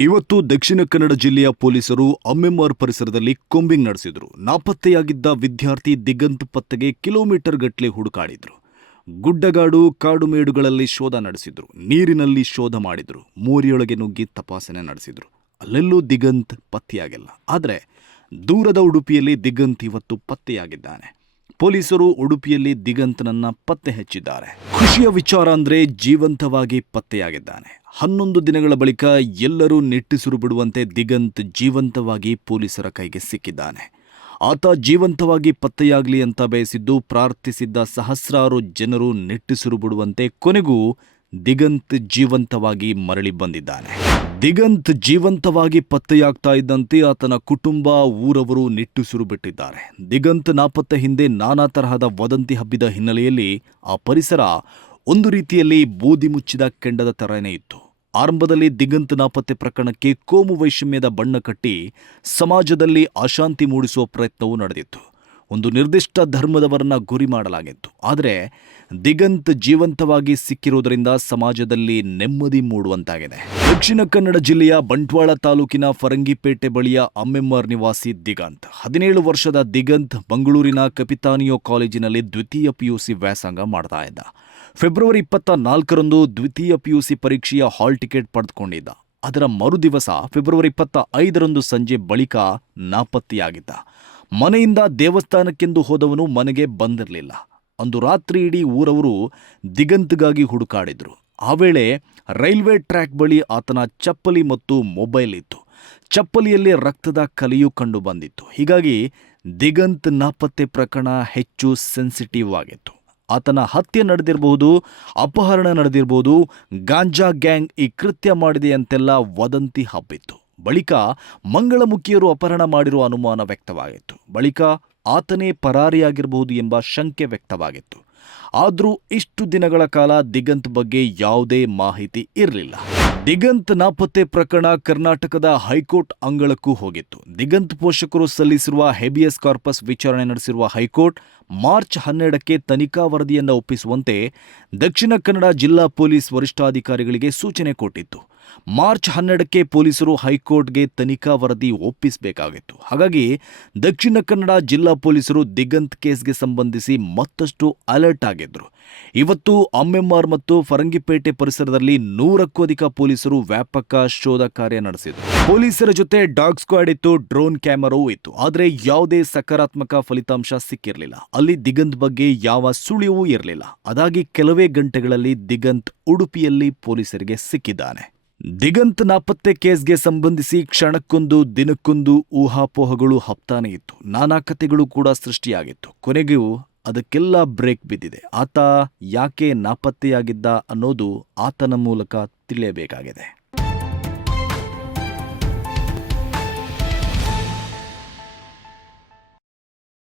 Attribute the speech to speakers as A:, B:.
A: ಇವತ್ತು ದಕ್ಷಿಣ ಕನ್ನಡ ಜಿಲ್ಲೆಯ ಪೊಲೀಸರು ಅಮ್ಮೆಮ್ಮಾರ್ ಪರಿಸರದಲ್ಲಿ ಕೊಂಬಿಂಗ್ ನಡೆಸಿದ್ರು. ನಾಪತ್ತೆಯಾಗಿದ್ದ ವಿದ್ಯಾರ್ಥಿ ದಿಗಂತ್ ಪತ್ತೆಗೆ ಕಿಲೋಮೀಟರ್ ಗಟ್ಟಲೆ ಹುಡುಕಾಡಿದ್ರು. ಗುಡ್ಡಗಾಡು, ಕಾಡುಮೇಡುಗಳಲ್ಲಿ ಶೋಧ ನಡೆಸಿದ್ರು. ನೀರಿನಲ್ಲಿ ಶೋಧ ಮಾಡಿದ್ರು. ಮೋರಿಯೊಳಗೆ ನುಗ್ಗಿ ತಪಾಸಣೆ ನಡೆಸಿದ್ರು. ಅಲ್ಲೆಲ್ಲೂ ದಿಗಂತ್ ಪತ್ತೆಯಾಗಿಲ್ಲ. ಆದರೆ ದೂರದ ಉಡುಪಿಯಲ್ಲಿ ದಿಗಂತ್ ಇವತ್ತು ಪತ್ತೆಯಾಗಿದ್ದಾನೆ. ಪೊಲೀಸರು ಉಡುಪಿಯಲ್ಲಿ ದಿಗಂತನನ್ನ ಪತ್ತೆ ಹಚ್ಚಿದ್ದಾರೆ. ಖುಷಿಯ ವಿಚಾರ ಅಂದ್ರೆ ಜೀವಂತವಾಗಿ ಪತ್ತೆಯಾಗಿದ್ದಾನೆ. ಹನ್ನೊಂದು ದಿನಗಳ ಬಳಿಕ ಎಲ್ಲರೂ ನಿಟ್ಟುಸಿರು ಬಿಡುವಂತೆ ದಿಗಂತ್ ಜೀವಂತವಾಗಿ ಪೊಲೀಸರ ಕೈಗೆ ಸಿಕ್ಕಿದ್ದಾನೆ. ಆತ ಜೀವಂತವಾಗಿ ಪತ್ತೆಯಾಗಲಿ ಅಂತ ಬಯಸಿದ್ದು ಪ್ರಾರ್ಥಿಸಿದ್ದ ಸಹಸ್ರಾರು ಜನರು ನಿಟ್ಟುಸಿರು ಬಿಡುವಂತೆ ಕೊನೆಗೂ ದಿಗಂತ್ ಜೀವಂತವಾಗಿ ಮರಳಿ ಬಂದಿದ್ದಾನೆ. ದಿಗಂತ್ ಜೀವಂತವಾಗಿ ಪತ್ತೆಯಾಗ್ತಾ ಇದ್ದಂತೆ ಆತನ ಕುಟುಂಬ ಊರವರು ನಿಟ್ಟುಸಿರು ಬಿಟ್ಟಿದ್ದಾರೆ ದಿಗಂತ್ ನಾಪತ್ತೆ ಹಿಂದೆ ನಾನಾ ತರಹದ ವದಂತಿ ಹಬ್ಬಿದ ಹಿನ್ನೆಲೆಯಲ್ಲಿ ಆ ಪರಿಸರ ಒಂದು ರೀತಿಯಲ್ಲಿ ಬೂದಿ ಮುಚ್ಚಿದ ಕೆಂಡದ ತರನೇ ಇತ್ತು. ಆರಂಭದಲ್ಲಿ ದಿಗಂತ್ ನಾಪತ್ತೆ ಪ್ರಕರಣಕ್ಕೆ ಕೋಮು ವೈಷಮ್ಯದ ಬಣ್ಣ ಕಟ್ಟಿ ಸಮಾಜದಲ್ಲಿ ಅಶಾಂತಿ ಮೂಡಿಸುವ ಪ್ರಯತ್ನವೂ ನಡೆದಿತ್ತು. ಒಂದು ನಿರ್ದಿಷ್ಟ ಧರ್ಮದವರನ್ನ ಗುರಿ ಮಾಡಲಾಗಿತ್ತು. ಆದರೆ ದಿಗಂತ್ ಜೀವಂತವಾಗಿ ಸಿಕ್ಕಿರುವುದರಿಂದ ಸಮಾಜದಲ್ಲಿ ನೆಮ್ಮದಿ ಮೂಡುವಂತಾಗಿದೆ. ದಕ್ಷಿಣ ಕನ್ನಡ ಜಿಲ್ಲೆಯ ಬಂಟ್ವಾಳ ತಾಲೂಕಿನ ಫರಂಗಿಪೇಟೆ ಬಳಿಯ ಅಮ್ಮೆಮ್ಮರ್ ನಿವಾಸಿ ದಿಗಂತ್. ಹದಿನೇಳು ವರ್ಷದ ದಿಗಂತ್ ಮಂಗಳೂರಿನ ಕಪಿತಾನಿಯೋ ಕಾಲೇಜಿನಲ್ಲಿ ದ್ವಿತೀಯ ಪಿಯುಸಿ ವ್ಯಾಸಂಗ ಮಾಡ್ತಾ ಇದ್ದ. ಫೆಬ್ರವರಿ ಇಪ್ಪತ್ತ ನಾಲ್ಕರಂದು ದ್ವಿತೀಯ ಪಿಯುಸಿ ಪರೀಕ್ಷೆಯ ಹಾಲ್ ಟಿಕೆಟ್ ಪಡೆದುಕೊಂಡಿದ್ದ. ಅದರ ಮರುದಿವಸ ಫೆಬ್ರವರಿ ಇಪ್ಪತ್ತ ಐದರಂದು ಸಂಜೆ ಬಳಿಕ ನಾಪತ್ತೆಯಾಗಿದ್ದ. ಮನೆಯಿಂದ ದೇವಸ್ಥಾನಕ್ಕೆಂದು ಹೋದವನು ಮನೆಗೆ ಬಂದಿರಲಿಲ್ಲ. ಅಂದು ರಾತ್ರಿ ಇಡೀ ಊರವರು ದಿಗಂತಗಾಗಿ ಹುಡುಕಾಡಿದ್ರು. ಆ ವೇಳೆ ರೈಲ್ವೆ ಟ್ರ್ಯಾಕ್ ಬಳಿ ಆತನ ಚಪ್ಪಲಿ ಮತ್ತು ಮೊಬೈಲ್ ಇತ್ತು. ಚಪ್ಪಲಿಯಲ್ಲಿ ರಕ್ತದ ಕಲೆಯು ಕಂಡು ಬಂದಿತ್ತು. ಹೀಗಾಗಿ ದಿಗಂತ್ ನಾಪತ್ತೆ ಪ್ರಕರಣ ಹೆಚ್ಚು ಸೆನ್ಸಿಟಿವ್ ಆಗಿತ್ತು. ಆತನ ಹತ್ಯೆ ನಡೆದಿರಬಹುದು, ಅಪಹರಣ ನಡೆದಿರಬಹುದು, ಗಾಂಜಾ ಗ್ಯಾಂಗ್ ಈ ಕೃತ್ಯ ಮಾಡಿದೆ ಅಂತೆಲ್ಲ ವದಂತಿ ಹಬ್ಬಿತ್ತು. ಬಳಿಕ ಮಂಗಳಮುಖಿಯರು ಅಪಹರಣ ಮಾಡಿರುವ ಅನುಮಾನ ವ್ಯಕ್ತವಾಗಿತ್ತು. ಬಳಿಕ ಆತನೇ ಪರಾರಿಯಾಗಿರಬಹುದು ಎಂಬ ಶಂಕೆ ವ್ಯಕ್ತವಾಗಿತ್ತು. ಆದರೂ ಇಷ್ಟು ದಿನಗಳ ಕಾಲ ದಿಗಂತ್ ಬಗ್ಗೆ ಯಾವುದೇ ಮಾಹಿತಿ ಇರಲಿಲ್ಲ. ದಿಗಂತ್ ನಾಪತ್ತೆ ಪ್ರಕರಣ ಕರ್ನಾಟಕದ ಹೈಕೋರ್ಟ್ ಅಂಗಳಕ್ಕೂ ಹೋಗಿತ್ತು. ದಿಗಂತ್ ಪೋಷಕರು ಸಲ್ಲಿಸಿರುವ ಹೆಬಿಯಸ್ ಕಾರ್ಪಸ್ ವಿಚಾರಣೆ ನಡೆಸಿರುವ ಹೈಕೋರ್ಟ್ ಮಾರ್ಚ್ ಹನ್ನೆರಡಕ್ಕೆ ತನಿಖಾ ವರದಿಯನ್ನು ಒಪ್ಪಿಸುವಂತೆ ದಕ್ಷಿಣ ಕನ್ನಡ ಜಿಲ್ಲಾ ಪೊಲೀಸ್ ವರಿಷ್ಠಾಧಿಕಾರಿಗಳಿಗೆ ಸೂಚನೆ ಕೊಟ್ಟಿತ್ತು. ಮಾರ್ಚ್ ಹನ್ನೆರಡಕ್ಕೆ ಪೊಲೀಸರು ಹೈಕೋರ್ಟ್ಗೆ ತನಿಖಾ ವರದಿ ಒಪ್ಪಿಸಬೇಕಾಗಿತ್ತು. ಹಾಗಾಗಿ ದಕ್ಷಿಣ ಕನ್ನಡ ಜಿಲ್ಲಾ ಪೊಲೀಸರು ದಿಗಂತ್ ಕೇಸ್ಗೆ ಸಂಬಂಧಿಸಿ ಮತ್ತಷ್ಟು ಅಲರ್ಟ್ ಆಗಿದ್ರು. ಇವತ್ತು ಅಮ್ಮೆಮ್ಮಾರ್ ಮತ್ತು ಫರಂಗಿಪೇಟೆ ಪರಿಸರದಲ್ಲಿ ನೂರಕ್ಕೂ ಅಧಿಕ ಪೊಲೀಸರು ವ್ಯಾಪಕ ಶೋಧ ಕಾರ್ಯ ನಡೆಸಿದರು. ಪೊಲೀಸರ ಜೊತೆ ಡಾಗ್ ಸ್ಕ್ವಾಡ್ ಇತ್ತು, ಡ್ರೋನ್ ಕ್ಯಾಮರಾವೂ ಇತ್ತು. ಆದರೆ ಯಾವುದೇ ಸಕಾರಾತ್ಮಕ ಫಲಿತಾಂಶ ಸಿಕ್ಕಿರಲಿಲ್ಲ. ಅಲ್ಲಿ ದಿಗಂತ್ ಬಗ್ಗೆ ಯಾವ ಸುಳಿವೂ ಇರಲಿಲ್ಲ. ಅದಾಗಿ ಕೆಲವೇ ಗಂಟೆಗಳಲ್ಲಿ ದಿಗಂತ್ ಉಡುಪಿಯಲ್ಲಿ ಪೊಲೀಸರಿಗೆ ಸಿಕ್ಕಿದ್ದಾನೆ. ದಿಗಂತ್ ನಾಪತ್ತೆ ಕೇಸ್ಗೆ ಸಂಬಂಧಿಸಿ ಕ್ಷಣಕ್ಕೊಂದು ದಿನಕ್ಕೊಂದು ಊಹಾಪೋಹಗಳು ಹಪ್ತಾನೇ ಇತ್ತು. ನಾನಾ ಕಥೆಗಳು ಕೂಡ ಸೃಷ್ಟಿಯಾಗಿತ್ತು. ಕೊನೆಗೂ ಅದಕ್ಕೆಲ್ಲ ಬ್ರೇಕ್ ಬಿದ್ದಿದೆ. ಆತ ಯಾಕೆ ನಾಪತ್ತೆಯಾಗಿದ್ದ ಅನ್ನೋದು ಆತನ ಮೂಲಕ ತಿಳಿಯಬೇಕಾಗಿದೆ